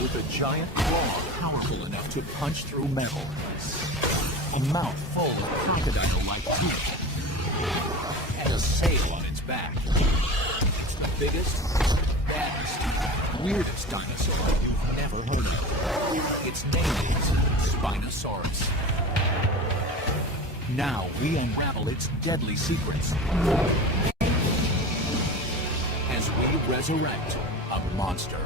with a giant claw powerful enough to punch through metal. A mouth full of crocodile-like teeth. And a sail on its back. It's the biggest, baddest, weirdest dinosaur you've never heard of. Its name is Spinosaurus. Now we unravel its deadly secrets as we resurrect a monster.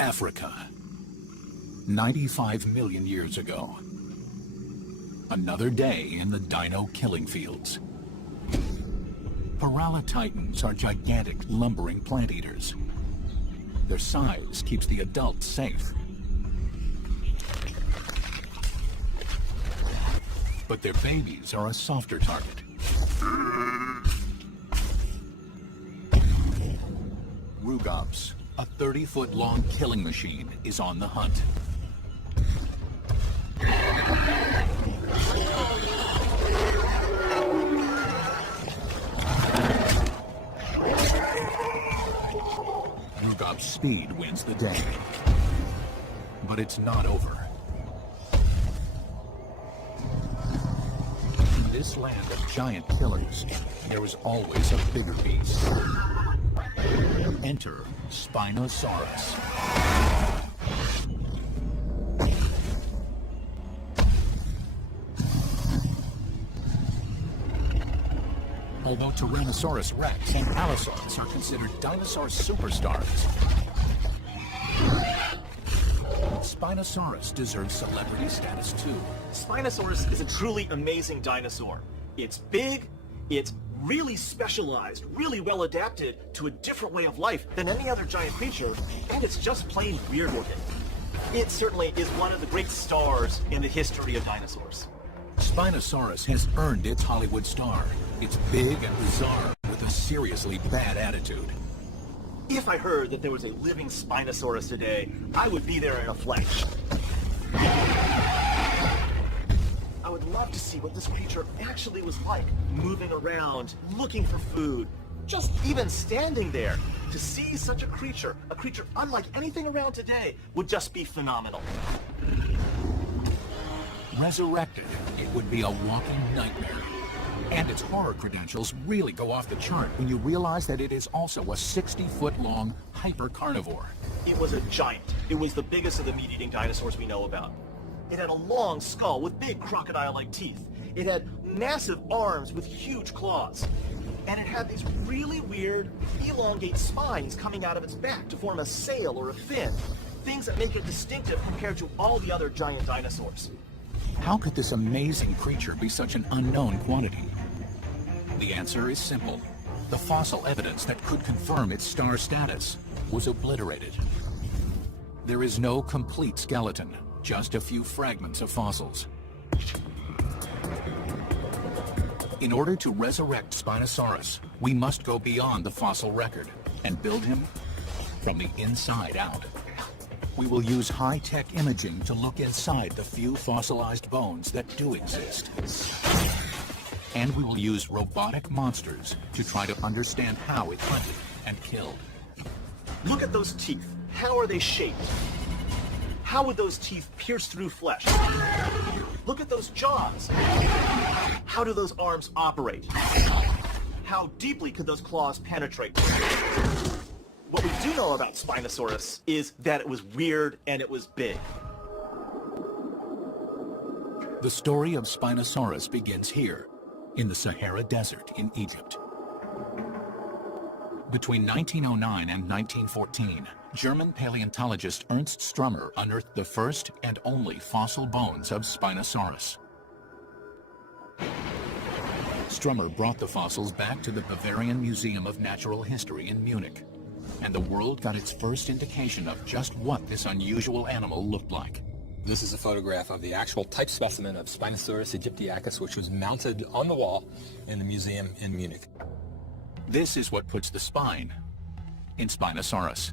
Africa, 95 million years ago. Another day in the dino killing fields. Paralititans are gigantic, lumbering plant eaters. Their size keeps the adults safe. But their babies are a softer target. Rugops, a 30-foot-long killing machine, is on the hunt. Rugop's speed wins the day. But it's not over. In this land of giant killers, there is always a bigger beast. Enter Spinosaurus. Although Tyrannosaurus rex and Allosaurus are considered dinosaur superstars, Spinosaurus deserves celebrity status too. Spinosaurus is a truly amazing dinosaur. It's big, it's really specialized, really well adapted to a different way of life than any other giant creature, and it's just plain weird looking. It certainly is one of the great stars in the history of dinosaurs. Spinosaurus has earned its Hollywood star. It's big and bizarre with a seriously bad attitude. If I heard that there was a living Spinosaurus today, I would be there in a flash. I would love to see what this creature actually was like, moving around, looking for food, just even standing there. To see such a creature unlike anything around today, would just be phenomenal. Resurrected, it would be a walking nightmare. And its horror credentials really go off the chart when you realize that it is also a 60-foot-long hyper-carnivore. It was a giant. It was the biggest of the meat-eating dinosaurs we know about. It had a long skull with big crocodile-like teeth. It had massive arms with huge claws. And it had these really weird, elongate spines coming out of its back to form a sail or a fin. Things that make it distinctive compared to all the other giant dinosaurs. How could this amazing creature be such an unknown quantity? The answer is simple. The fossil evidence that could confirm its star status was obliterated. There is no complete skeleton, just a few fragments of fossils. In order to resurrect Spinosaurus, we must go beyond the fossil record and build him from the inside out. We will use high-tech imaging to look inside the few fossilized bones that do exist. And we will use robotic monsters to try to understand how it hunted and killed. Look at those teeth. How are they shaped? How would those teeth pierce through flesh? Look at those jaws. How do those arms operate? How deeply could those claws penetrate? What we do know about Spinosaurus is that it was weird and it was big. The story of Spinosaurus begins here, in the Sahara Desert in Egypt. Between 1909 and 1914, German paleontologist Ernst Strummer unearthed the first and only fossil bones of Spinosaurus. Strummer brought the fossils back to the Bavarian Museum of Natural History in Munich, and the world got its first indication of just what this unusual animal looked like. This is a photograph of the actual type specimen of Spinosaurus aegyptiacus, which was mounted on the wall in the museum in Munich. This is what puts the spine in Spinosaurus.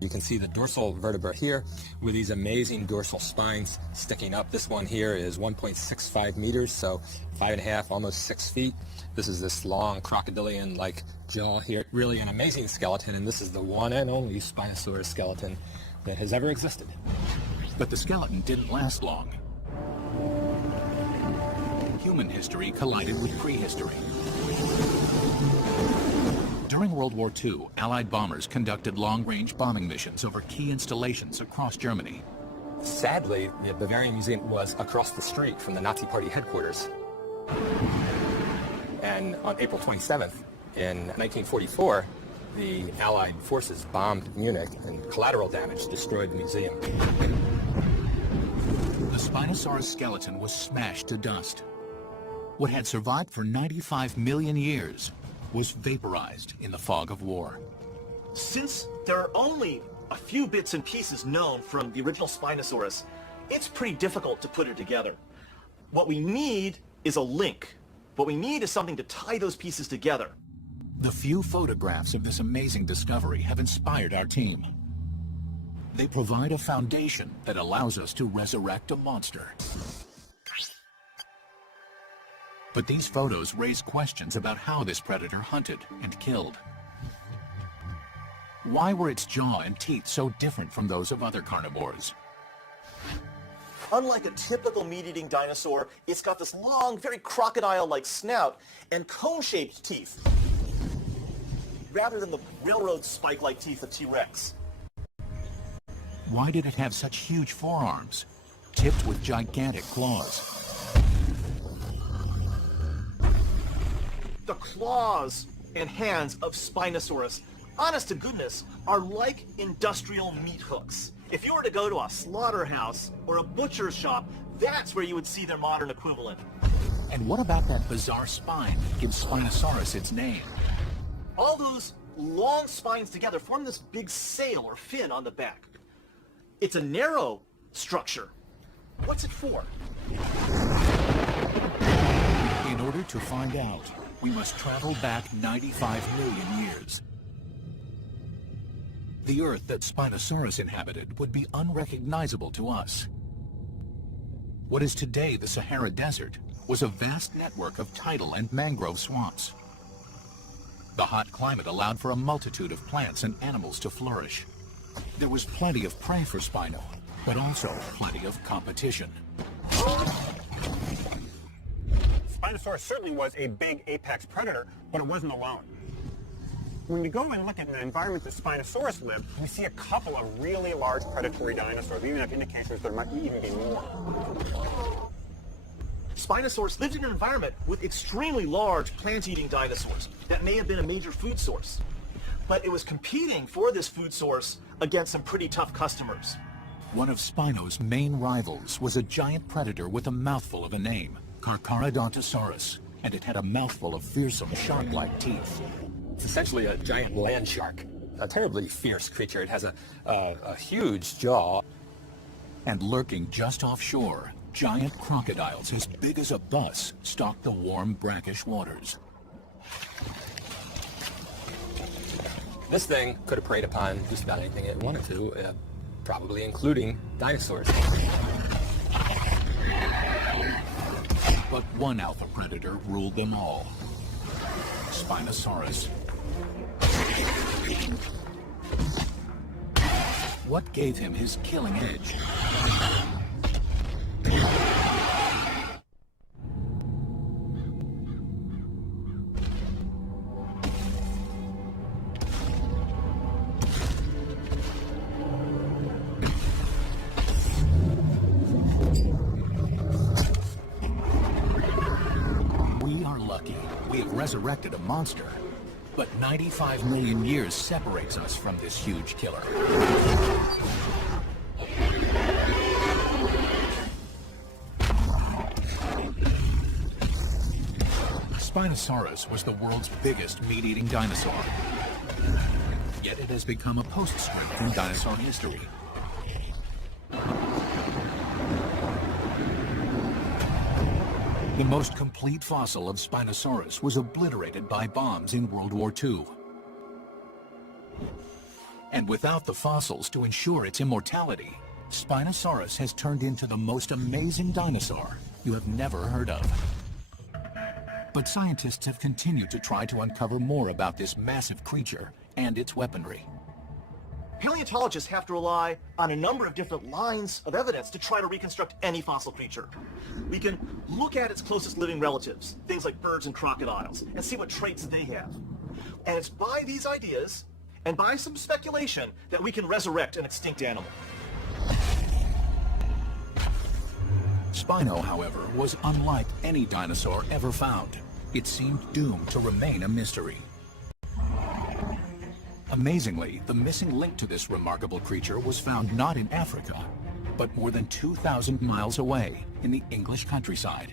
You can see the dorsal vertebra here with these amazing dorsal spines sticking up. This one here is 1.65 meters, so 5.5, almost 6 feet. This is this long crocodilian-like jaw here. Really an amazing skeleton, and this is the one and only Spinosaurus skeleton that has ever existed. But the skeleton didn't last long. Human history collided with prehistory. During World War II, Allied bombers conducted long-range bombing missions over key installations across Germany. Sadly, the Bavarian Museum was across the street from the Nazi Party headquarters. And on April 27th, in 1944, the Allied forces bombed Munich, and collateral damage destroyed the museum. The Spinosaurus skeleton was smashed to dust. What had survived for 95 million years was vaporized in the fog of war. Since there are only a few bits and pieces known from the original Spinosaurus, it's pretty difficult to put it together. What we need is a link. What we need is something to tie those pieces together. The few photographs of this amazing discovery have inspired our team. They provide a foundation that allows us to resurrect a monster. But these photos raise questions about how this predator hunted and killed. Why were its jaw and teeth so different from those of other carnivores? Unlike a typical meat-eating dinosaur, it's got this long, very crocodile-like snout and cone-shaped teeth, rather than the railroad spike-like teeth of T-Rex. Why did it have such huge forearms, tipped with gigantic claws? The claws and hands of Spinosaurus, honest to goodness, are like industrial meat hooks. If you were to go to a slaughterhouse or a butcher's shop, that's where you would see their modern equivalent. And what about that bizarre spine that gives Spinosaurus its name? All those long spines together form this big sail or fin on the back. It's a narrow structure. What's it for? In order to find out, we must travel back 95 million years. The Earth that Spinosaurus inhabited would be unrecognizable to us. What is today the Sahara Desert was a vast network of tidal and mangrove swamps. The hot climate allowed for a multitude of plants and animals to flourish. There was plenty of prey for Spino, but also plenty of competition. Spinosaurus certainly was a big apex predator, but it wasn't alone. When we go and look at the environment that Spinosaurus lived, we see a couple of really large predatory dinosaurs. We even have indicators there might even be more. Spinosaurus lived in an environment with extremely large plant-eating dinosaurs that may have been a major food source. But it was competing for this food source against some pretty tough customers. One of Spino's main rivals was a giant predator with a mouthful of a name, Carcharodontosaurus, and it had a mouthful of fearsome shark-like teeth. It's essentially a giant land shark, a terribly fierce creature. It has a huge jaw. And lurking just offshore, giant crocodiles as big as a bus stalked the warm, brackish waters. This thing could have preyed upon just about anything it wanted to, probably including dinosaurs. But one alpha predator ruled them all, Spinosaurus. What gave him his killing edge? We are lucky. We have resurrected a monster. But 95 million years separates us from this huge killer. Spinosaurus was the world's biggest meat-eating dinosaur. Yet it has become a postscript in dinosaur history. The most complete fossil of Spinosaurus was obliterated by bombs in World War II. And without the fossils to ensure its immortality, Spinosaurus has turned into the most amazing dinosaur you have never heard of. But scientists have continued to try to uncover more about this massive creature and its weaponry. Paleontologists have to rely on a number of different lines of evidence to try to reconstruct any fossil creature. We can look at its closest living relatives, things like birds and crocodiles, and see what traits they have. And it's by these ideas, and by some speculation, that we can resurrect an extinct animal. Spino, however, was unlike any dinosaur ever found. It seemed doomed to remain a mystery. Amazingly, the missing link to this remarkable creature was found not in Africa, but more than 2,000 miles away in the English countryside.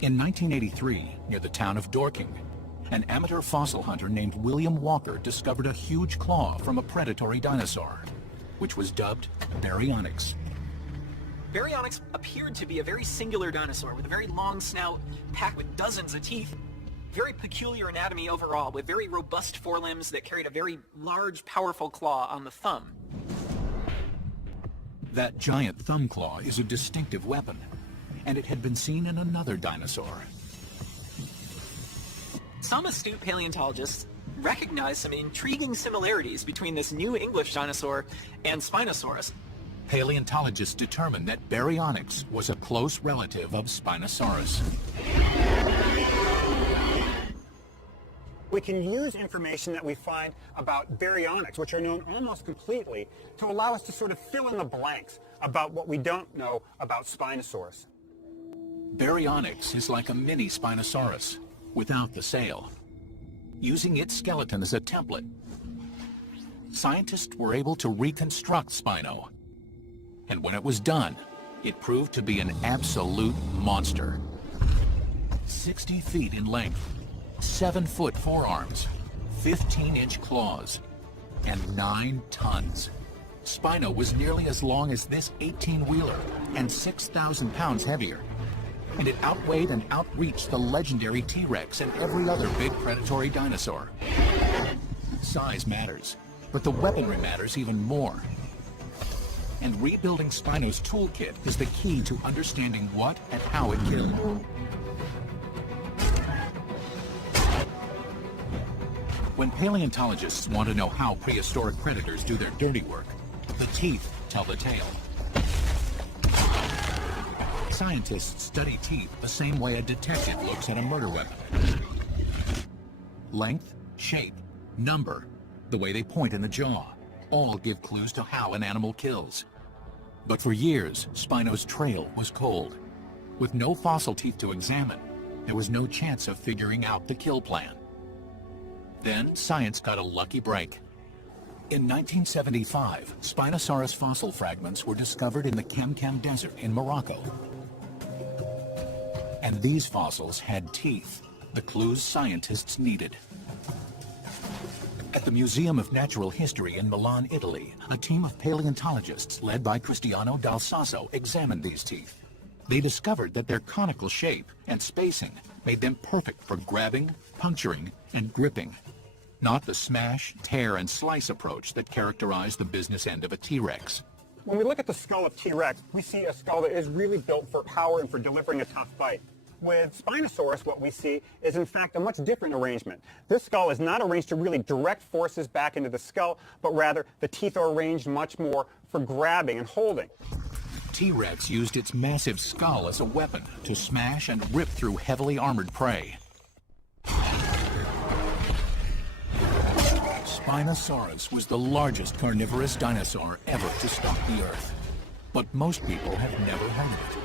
In 1983, near the town of Dorking, an amateur fossil hunter named William Walker discovered a huge claw from a predatory dinosaur, which was dubbed Baryonyx. Baryonyx appeared to be a very singular dinosaur with a very long snout packed with dozens of teeth. Very peculiar anatomy overall, with very robust forelimbs that carried a very large, powerful claw on the thumb. That giant thumb claw is a distinctive weapon, and it had been seen in another dinosaur. Some astute paleontologists recognize some intriguing similarities between this new English dinosaur and Spinosaurus. Paleontologists determined that Baryonyx was a close relative of Spinosaurus. We can use information that we find about baryonyx, which are known almost completely, to allow us to sort of fill in the blanks about what we don't know about Spinosaurus. Baryonyx is like a mini Spinosaurus, without the sail. Using its skeleton as a template, scientists were able to reconstruct Spino. And when it was done, it proved to be an absolute monster. 60 feet in length, 7-foot forearms, 15-inch claws, and 9 tons. Spino was nearly as long as this 18-wheeler and 6,000 pounds heavier. And it outweighed and outreached the legendary T-Rex and every other big predatory dinosaur. Size matters, but the weaponry matters even more. And rebuilding Spino's toolkit is the key to understanding what and how it killed. When paleontologists want to know how prehistoric predators do their dirty work, the teeth tell the tale. Scientists study teeth the same way a detective looks at a murder weapon. Length, shape, number, the way they point in the jaw, all give clues to how an animal kills. But for years, Spino's trail was cold. With no fossil teeth to examine, there was no chance of figuring out the kill plan. Then science got a lucky break. In 1975, Spinosaurus fossil fragments were discovered in the Kemkem Desert in Morocco. And these fossils had teeth, the clues scientists needed. At the Museum of Natural History in Milan, Italy, a team of paleontologists led by Cristiano Dal Sasso examined these teeth. They discovered that their conical shape and spacing made them perfect for grabbing, puncturing, and gripping. Not the smash, tear, and slice approach that characterized the business end of a T-Rex. When we look at the skull of T-Rex, we see a skull that is really built for power and for delivering a tough bite. With Spinosaurus, what we see is in fact a much different arrangement. This skull is not arranged to really direct forces back into the skull, but rather the teeth are arranged much more for grabbing and holding. T-Rex used its massive skull as a weapon to smash and rip through heavily armored prey. Spinosaurus was the largest carnivorous dinosaur ever to stalk the Earth. But most people have never heard of it.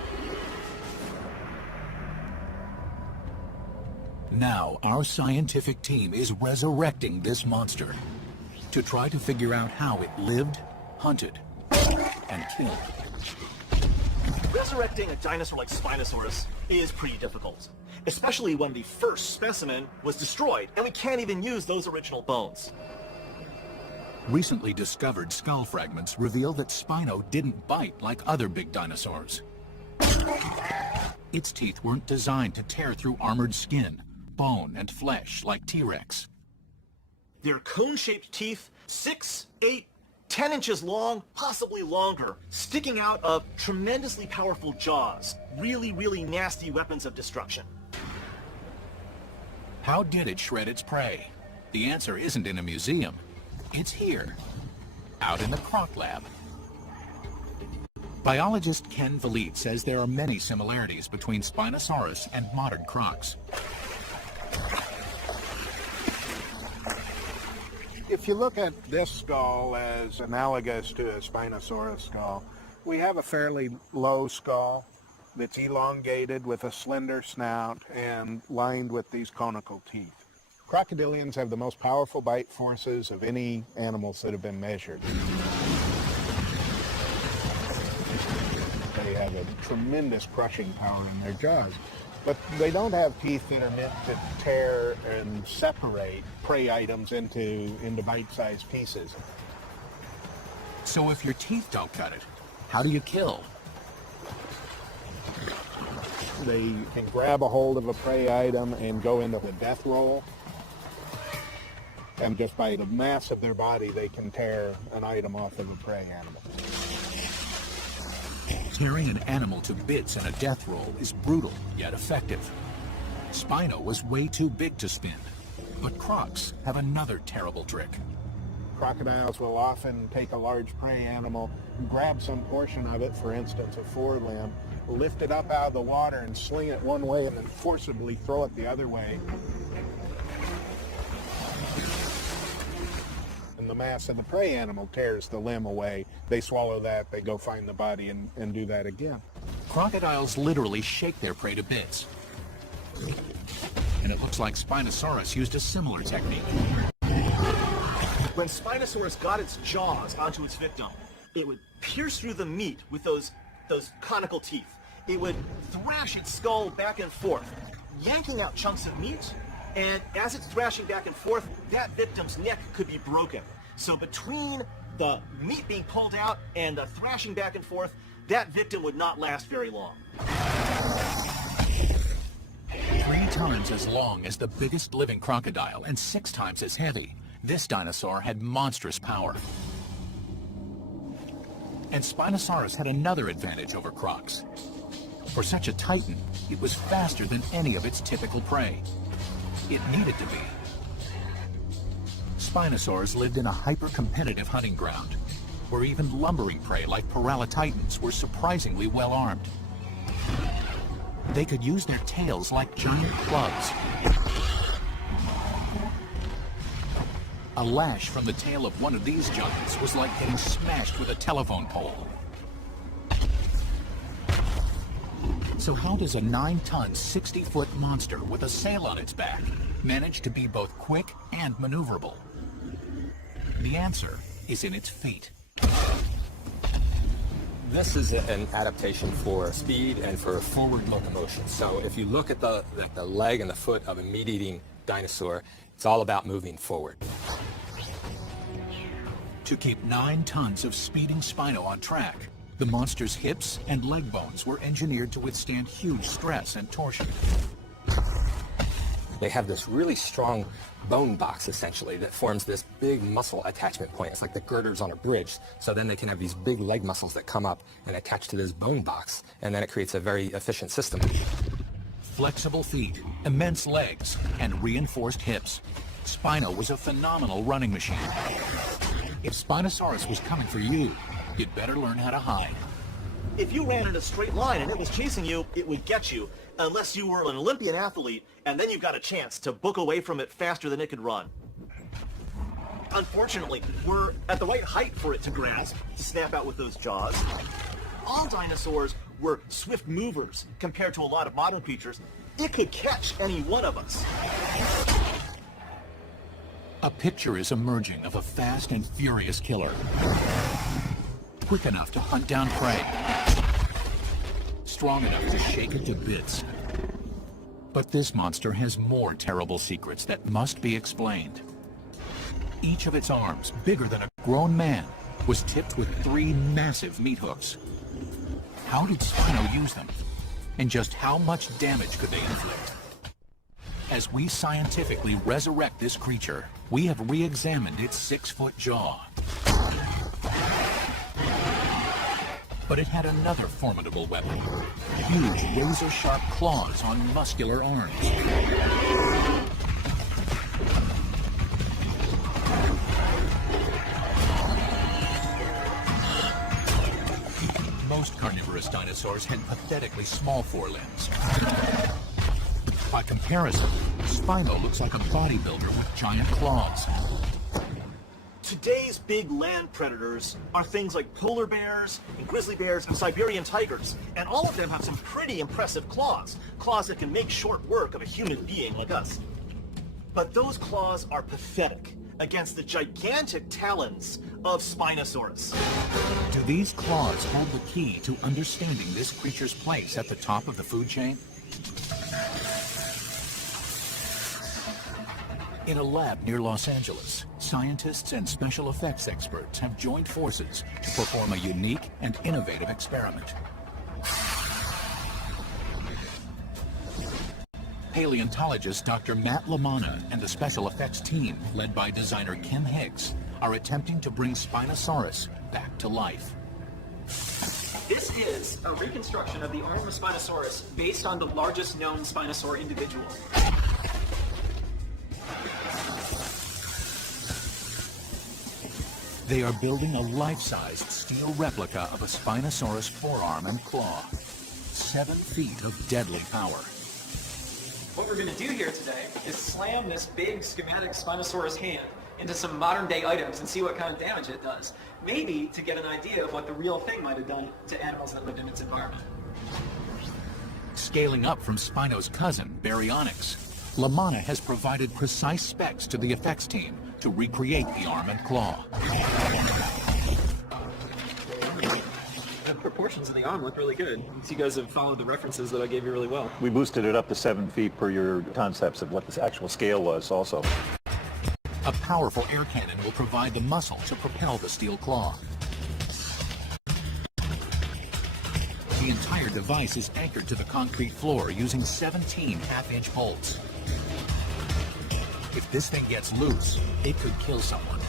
Now, our scientific team is resurrecting this monster to try to figure out how it lived, hunted, and killed. Resurrecting a dinosaur like Spinosaurus is pretty difficult, especially when the first specimen was destroyed and we can't even use those original bones. Recently discovered skull fragments reveal that Spino didn't bite like other big dinosaurs. Its teeth weren't designed to tear through armored skin, bone, and flesh like T-Rex. Their cone-shaped teeth, 6, 8, 10 inches long, possibly longer, sticking out of tremendously powerful jaws. Really, really nasty weapons of destruction. How did it shred its prey? The answer isn't in a museum. It's here, out in the Croc Lab. Biologist Ken Vliet says there are many similarities between Spinosaurus and modern crocs. If you look at this skull as analogous to a Spinosaurus skull, we have a fairly low skull that's elongated with a slender snout and lined with these conical teeth. Crocodilians have the most powerful bite forces of any animals that have been measured. They have a tremendous crushing power in their jaws, but they don't have teeth that are meant to tear and separate prey items into bite-sized pieces. So if your teeth don't cut it, how do you kill? They can grab a hold of a prey item and go into the death roll. And just by the mass of their body, they can tear an item off of a prey animal. Tearing an animal to bits in a death roll is brutal, yet effective. Spino was way too big to spin, but crocs have another terrible trick. Crocodiles will often take a large prey animal, grab some portion of it, for instance, a forelimb, lift it up out of the water and sling it one way and then forcibly throw it the other way. And the mass of the prey animal tears the limb away. They swallow that, they go find the body and do that again. Crocodiles literally shake their prey to bits. And it looks like Spinosaurus used a similar technique. When Spinosaurus got its jaws onto its victim, it would pierce through the meat with those conical teeth. It would thrash its skull back and forth, yanking out chunks of meat, and as it's thrashing back and forth, that victim's neck could be broken. So between the meat being pulled out and the thrashing back and forth, that victim would not last very long. 3 times as long as the biggest living crocodile and 6 times as heavy, this dinosaur had monstrous power. And Spinosaurus had another advantage over crocs. For such a titan, it was faster than any of its typical prey. It needed to be. Spinosaurs lived in a hyper-competitive hunting ground, where even lumbering prey like Paralititans were surprisingly well armed. They could use their tails like giant clubs. A lash from the tail of one of these giants was like getting smashed with a telephone pole. So how does a 9-ton, 60-foot monster with a sail on its back manage to be both quick and maneuverable? The answer is in its feet. This is an adaptation for speed and for forward locomotion. So if you look at the leg and the foot of a meat-eating dinosaur, it's all about moving forward. To keep 9 tons of speeding Spino on track, the monster's hips and leg bones were engineered to withstand huge stress and torsion. They have this really strong bone box, essentially, that forms this big muscle attachment point. It's like the girders on a bridge. So then they can have these big leg muscles that come up and attach to this bone box, and then it creates a very efficient system. Flexible feet, immense legs, and reinforced hips. Spino was a phenomenal running machine. If Spinosaurus was coming for you, you'd better learn how to hide. If you ran in a straight line and it was chasing you, it would get you, unless you were an Olympian athlete, and then you've got a chance to book away from it faster than it could run. Unfortunately, we're at the right height for it to grasp, to snap out with those jaws. All dinosaurs were swift movers compared to a lot of modern creatures. It could catch any one of us. A picture is emerging of a fast and furious killer. Quick enough to hunt down prey. Strong enough to shake it to bits. But this monster has more terrible secrets that must be explained. Each of its arms, bigger than a grown man, was tipped with 3 massive meat hooks. How did Spino use them? And just how much damage could they inflict? As we scientifically resurrect this creature, we have re-examined its 6-foot jaw. But it had another formidable weapon, huge razor-sharp claws on muscular arms. Most carnivorous dinosaurs had pathetically small forelimbs. By comparison, Spino looks like a bodybuilder with giant claws. Today's big land predators are things like polar bears and grizzly bears and Siberian tigers, and all of them have some pretty impressive claws, claws that can make short work of a human being like us. But those claws are pathetic against the gigantic talons of Spinosaurus. Do these claws hold the key to understanding this creature's place at the top of the food chain? In a lab near Los Angeles, scientists and special effects experts have joined forces to perform a unique and innovative experiment. Paleontologist Dr. Matt LaManna and the special effects team, led by designer Kim Hicks, are attempting to bring Spinosaurus back to life. This is a reconstruction of the arm of Spinosaurus based on the largest known Spinosaur individual. They are building a life-sized steel replica of a Spinosaurus forearm and claw. 7 feet of deadly power. What we're going to do here today is slam this big schematic Spinosaurus hand into some modern day items and see what kind of damage it does. Maybe to get an idea of what the real thing might have done to animals that lived in its environment. Scaling up from Spino's cousin, Baryonyx, LaManna has provided precise specs to the effects team to recreate the arm and claw. The proportions of the arm look really good. You guys have followed the references that I gave you really well. We boosted it up to 7 feet per your concepts of what the actual scale was also. A powerful air cannon will provide the muscle to propel the steel claw. The entire device is anchored to the concrete floor using 17 half-inch bolts. If this thing gets loose, it could kill someone.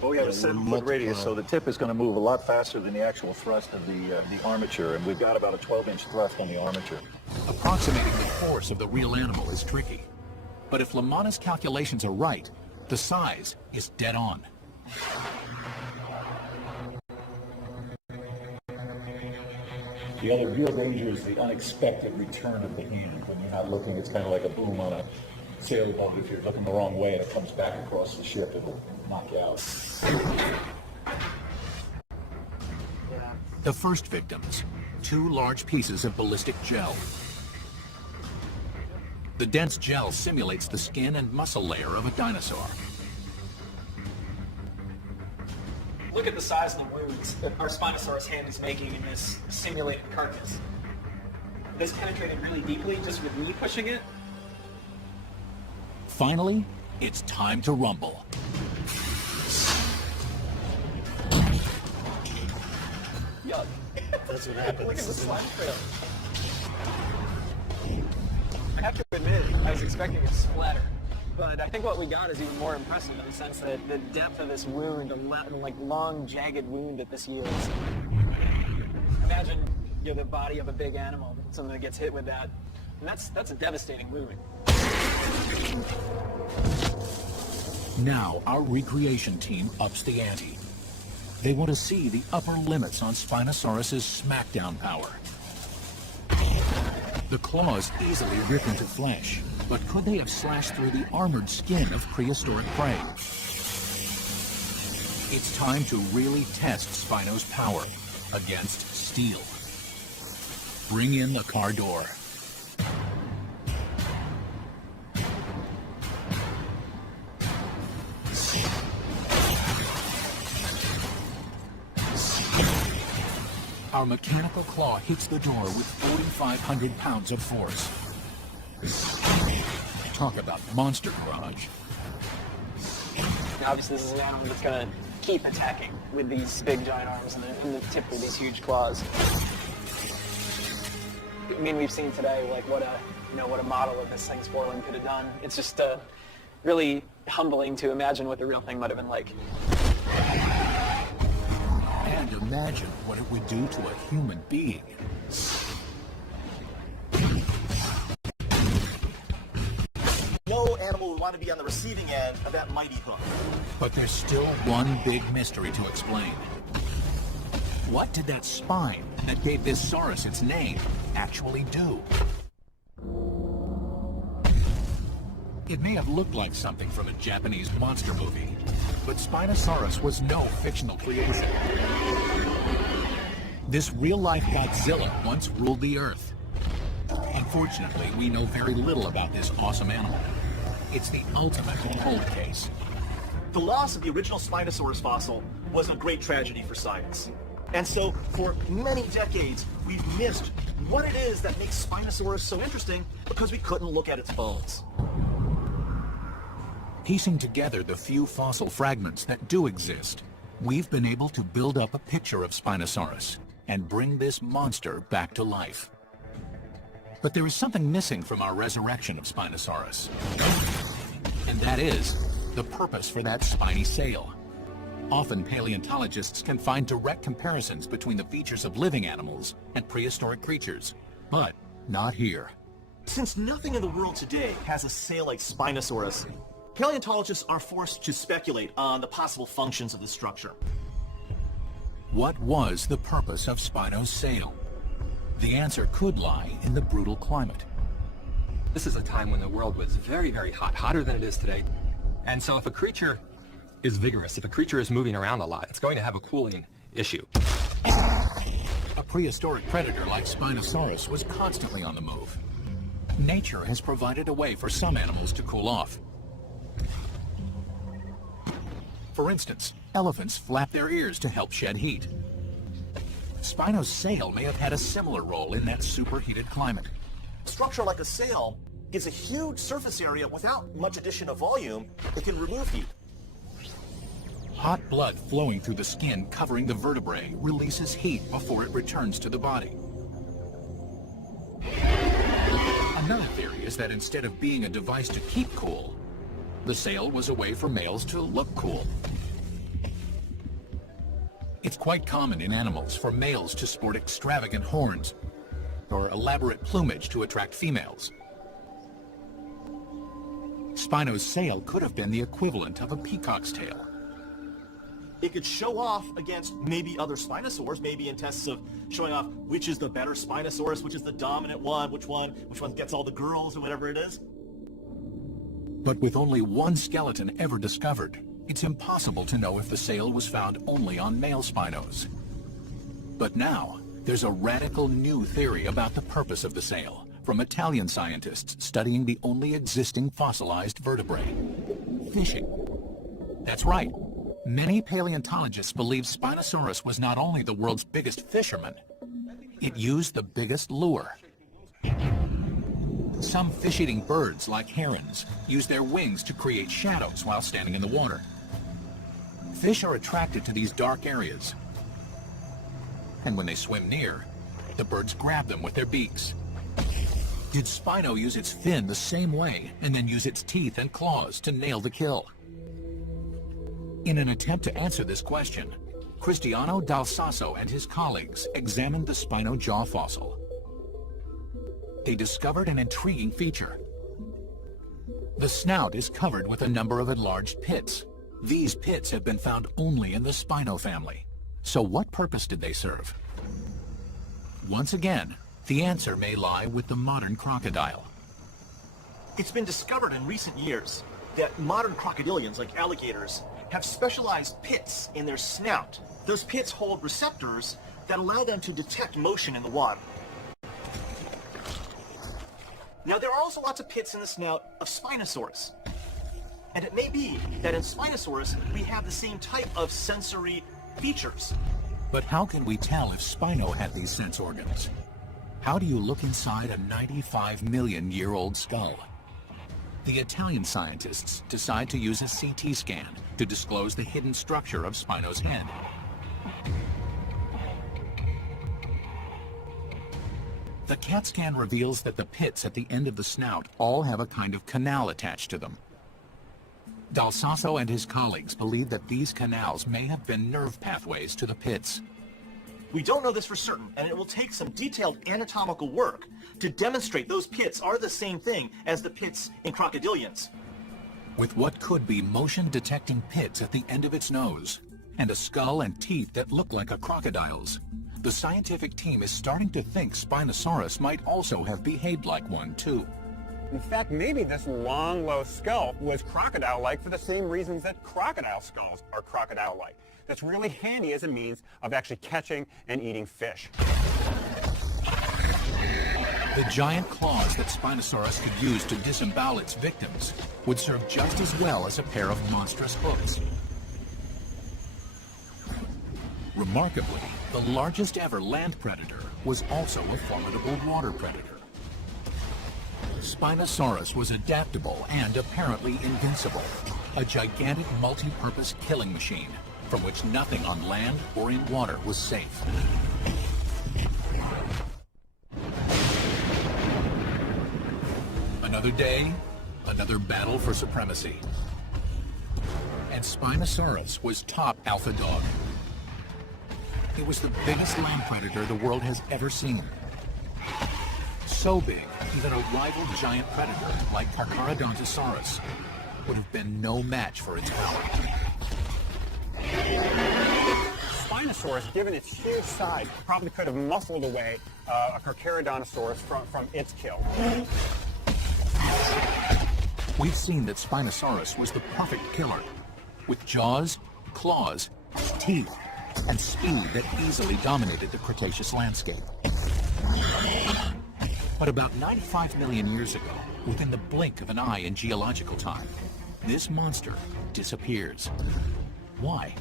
Well, we have a 7-foot radius, so the tip is going to move a lot faster than the actual thrust of the armature, and we've got about a 12-inch thrust on the armature. Approximating the force of the real animal is tricky. But if LaManna's calculations are right, the size is dead on. The other real danger is the unexpected return of the hand. When you're not looking, it's kind of like a boom on a sailboat. If you're looking the wrong way and it comes back across the ship, it'll knock you out. The first victims, 2 large pieces of ballistic gel. The dense gel simulates the skin and muscle layer of a dinosaur. Look at the size of the wounds that our Spinosaurus hand is making in this simulated carcass. This penetrated really deeply just with me pushing it. Finally, it's time to rumble. Yuck. That's what happens. Look at the slime trail. I have to admit, I was expecting a splatter. But I think what we got is even more impressive in the sense that the depth of this wound, like long, jagged wound that this yields. Imagine you're the body of a big animal, something that gets hit with that, and that's a devastating wound. Now our recreation team ups the ante. They want to see the upper limits on Spinosaurus's smackdown power. The claws easily rip into flesh, but could they have slashed through the armored skin of prehistoric prey? It's time to really test Spino's power against steel. Bring in the car door. Our mechanical claw hits the door with 4,500 pounds of force. Talk about monster garage. Obviously, this is an animal that's going to keep attacking with these big giant arms and the tip of these huge claws. I mean, we've seen today, like, what a model of this thing's forelimb could have done. It's just really humbling to imagine what the real thing might have been like. And imagine what it would do to a human being. No animal would want to be on the receiving end of that mighty hook. But there's still one big mystery to explain. What did that spine that gave this saurus its name actually do? It may have looked like something from a Japanese monster movie, but Spinosaurus was no fictional creation. This real-life Godzilla once ruled the Earth. Unfortunately, we know very little about this awesome animal. It's the ultimate cold case. The loss of the original Spinosaurus fossil was a great tragedy for science. And so, for many decades, we've missed what it is that makes Spinosaurus so interesting because we couldn't look at its bones. Piecing together the few fossil fragments that do exist, we've been able to build up a picture of Spinosaurus and bring this monster back to life. But there is something missing from our resurrection of Spinosaurus. And that is the purpose for that spiny sail. Often paleontologists can find direct comparisons between the features of living animals and prehistoric creatures, but not here. Since nothing in the world today has a sail like Spinosaurus, paleontologists are forced to speculate on the possible functions of the structure. What was the purpose of Spino's sail? The answer could lie in the brutal climate. This is a time when the world was very, very hot, hotter than it is today. And so if a creature is vigorous, if a creature is moving around a lot, it's going to have a cooling issue. A prehistoric predator like Spinosaurus was constantly on the move. Nature has provided a way for some animals to cool off. For instance, elephants flap their ears to help shed heat. Spino's sail may have had a similar role in that superheated climate. A structure like a sail gives a huge surface area without much addition of volume. It can remove heat. Hot blood flowing through the skin covering the vertebrae releases heat before it returns to the body. Another theory is that instead of being a device to keep cool, the sail was a way for males to look cool. It's quite common in animals for males to sport extravagant horns or elaborate plumage to attract females. Spino's sail could have been the equivalent of a peacock's tail. It could show off against maybe other Spinosaurs, maybe in tests of showing off which is the better Spinosaurus, which is the dominant one, which one gets all the girls or whatever it is. But with only one skeleton ever discovered, it's impossible to know if the sail was found only on male Spinos. But now, there's a radical new theory about the purpose of the sail from Italian scientists studying the only existing fossilized vertebrae: fishing. That's right. Many paleontologists believe Spinosaurus was not only the world's biggest fisherman, it used the biggest lure. Some fish-eating birds, like herons, use their wings to create shadows while standing in the water. Fish are attracted to these dark areas, and when they swim near, the birds grab them with their beaks. Did Spino use its fin the same way and then use its teeth and claws to nail the kill? In an attempt to answer this question, Cristiano Dal Sasso and his colleagues examined the Spino jaw fossil. They discovered an intriguing feature. The snout is covered with a number of enlarged pits. These pits have been found only in the Spino family. So what purpose did they serve? Once again, the answer may lie with the modern crocodile. It's been discovered in recent years that modern crocodilians, like alligators, have specialized pits in their snout. Those pits hold receptors that allow them to detect motion in the water. Now, there are also lots of pits in the snout of Spinosaurus. And it may be that in Spinosaurus, we have the same type of sensory features. But how can we tell if Spino had these sense organs? How do you look inside a 95-million-year-old skull? The Italian scientists decide to use a CT scan to disclose the hidden structure of Spino's head. The The CAT scan reveals that the pits at the end of the snout all have a kind of canal attached to them. Dal Sasso and his colleagues believe that these canals may have been nerve pathways to the pits. We don't know this for certain, and it will take some detailed anatomical work to demonstrate those pits are the same thing as the pits in crocodilians. With what could be motion-detecting pits at the end of its nose, and a skull and teeth that look like a crocodile's, the scientific team is starting to think Spinosaurus might also have behaved like one, too. In fact, maybe this long, low skull was crocodile-like for the same reasons that crocodile skulls are crocodile-like. That's really handy as a means of actually catching and eating fish. The giant claws that Spinosaurus could use to disembowel its victims would serve just as well as a pair of monstrous hooks. Remarkably, the largest ever land predator was also a formidable water predator. Spinosaurus was adaptable and apparently invincible, a gigantic multi-purpose killing machine from which nothing on land or in water was safe. Another day, another battle for supremacy. And Spinosaurus was top alpha dog. It was the biggest land predator the world has ever seen. So big, even a rival giant predator like Carcharodontosaurus would have been no match for its power. Spinosaurus, given its huge size, probably could have muscled away a Carcharodontosaurus from its kill. We've seen that Spinosaurus was the perfect killer, with jaws, claws, teeth, and speed that easily dominated the Cretaceous landscape. But about 95 million years ago, within the blink of an eye in geological time, this monster disappears. Why?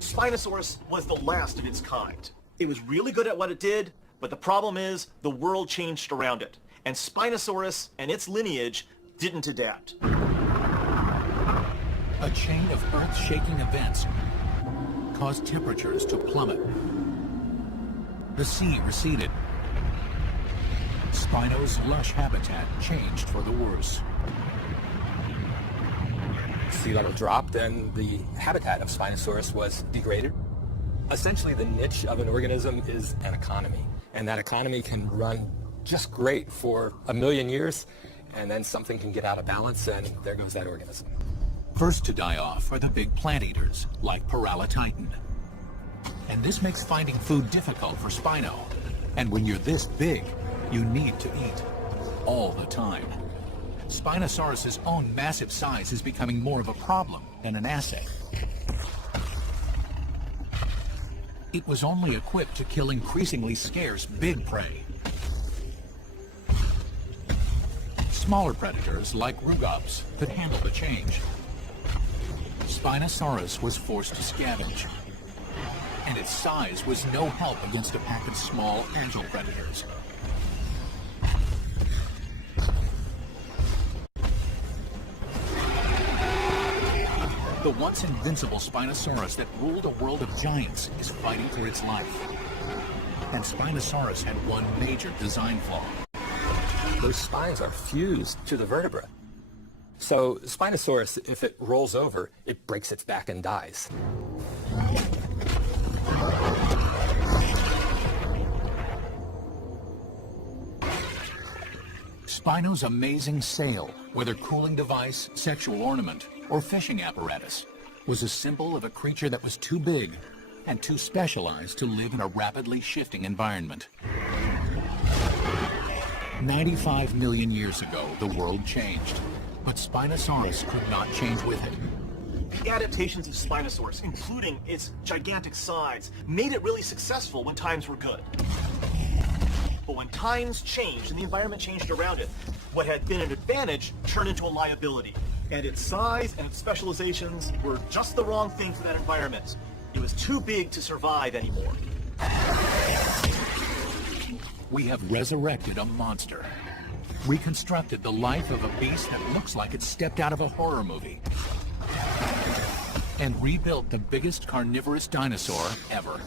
Spinosaurus was the last of its kind. It was really good at what it did, but the problem is the world changed around it, and Spinosaurus and its lineage didn't adapt. A chain of earth-shaking events caused temperatures to plummet. The sea receded. Spino's lush habitat changed for the worse. Sea level dropped and the habitat of Spinosaurus was degraded. Essentially, the niche of an organism is an economy, and that economy can run just great for 1 million years, and then something can get out of balance, and there goes that organism. First to die off are the big plant eaters, like Paralititan. And this makes finding food difficult for Spino. And when you're this big, you need to eat all the time. Spinosaurus's own massive size is becoming more of a problem than an asset. It was only equipped to kill increasingly scarce big prey. Smaller predators, like rugops, could handle the change. Spinosaurus was forced to scavenge, and its size was no help against a pack of small, agile predators. The once invincible Spinosaurus that ruled a world of giants is fighting for its life. And Spinosaurus had one major design flaw. Those spines are fused to the vertebra. So Spinosaurus, if it rolls over, it breaks its back and dies. Spino's amazing sail, whether cooling device, sexual ornament, or fishing apparatus, was a symbol of a creature that was too big and too specialized to live in a rapidly shifting environment. 95 million years ago, the world changed, but Spinosaurus could not change with it. The adaptations of Spinosaurus, including its gigantic size, made it really successful when times were good. But when times changed and the environment changed around it, what had been an advantage turned into a liability. And its size and its specializations were just the wrong thing for that environment. It was too big to survive anymore. We have resurrected a monster. Reconstructed the life of a beast that looks like it stepped out of a horror movie. And rebuilt the biggest carnivorous dinosaur ever.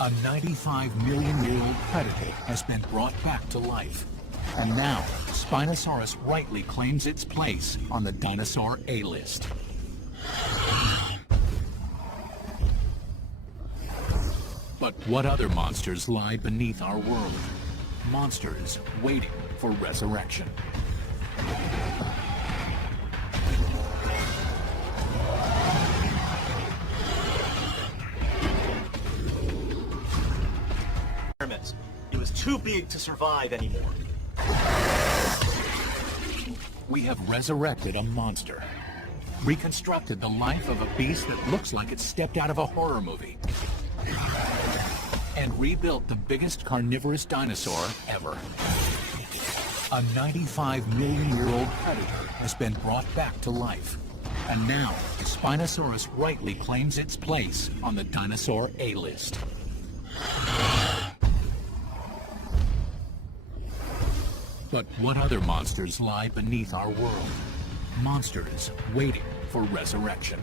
A 95-million-year-old predator has been brought back to life. And now, Spinosaurus rightly claims its place on the dinosaur A-list. But what other monsters lie beneath our world? Monsters waiting for resurrection. It was too big to survive anymore. We have resurrected a monster. Reconstructed the life of a beast that looks like it stepped out of a horror movie. And rebuilt the biggest carnivorous dinosaur ever. A 95-million-year-old predator has been brought back to life. And now, Spinosaurus rightly claims its place on the dinosaur A-list. But what other monsters lie beneath our world? Monsters waiting for resurrection.